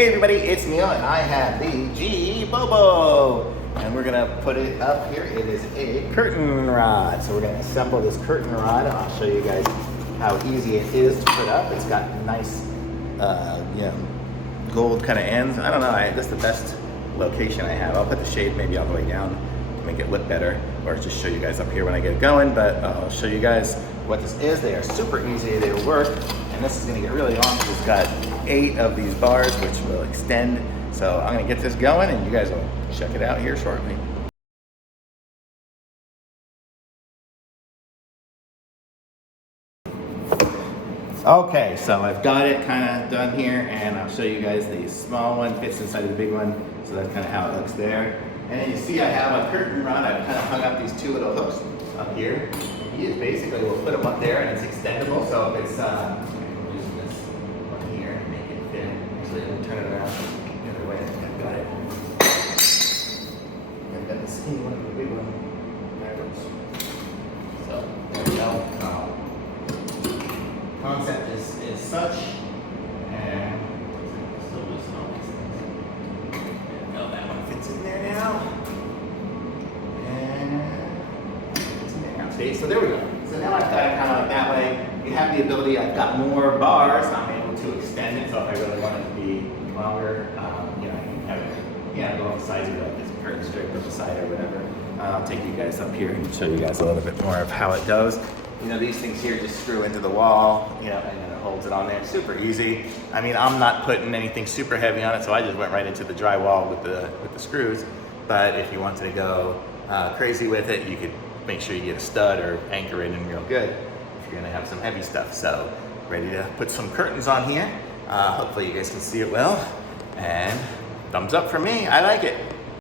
Hey everybody, it's Neil and I have the GEEBOBO and we're gonna put it up here. It is a curtain rod. So we're gonna assemble this curtain rod and I'll show you guys how easy it is to put up. It's got nice, gold kind of ends. I don't know, that's the best location I have. I'll put the shade maybe all the way down to make it look better, or just show you guys up here when I get it going, but I'll show you guys what this is. They are super easy, they work, and this is gonna get really long because it's got 8 of these bars which will extend. So I'm gonna get this going and you guys will check it out here shortly. Okay, so I've got it kind of done here and I'll show you guys the small one fits inside of the big one. So that's kind of how it looks there. And then you see I have a curtain rod. I've kind of hung up these 2 little hooks up here. You just basically will put them up there and it's extendable. So if it's, I'm using this one here and make it fit. Actually, let me turn it around the other way. I've got it. I've got the skinny one and the big one. There it goes. So there we go. Concept is such, and still loosen all these things. There we go, that one fits in there now. And fits in there now. See, so there we go. So now I've got it kind of like that way. You have the ability, I've got more bars, I'm able to extend it, so if I really want it to be longer, I can have it, go on the sides of it, like this curtain strip or the side or whatever. I'll take you guys up here and show you guys a little bit more of how it goes. These things here just screw into the wall, and then it holds it on there. It's super easy. I mean, I'm not putting anything super heavy on it, so I just went right into the drywall with the screws. But if you wanted to go crazy with it, you could make sure you get a stud or anchor it in real good if you're gonna have some heavy stuff. So, ready to put some curtains on here. Hopefully you guys can see it well. And thumbs up for me, I like it.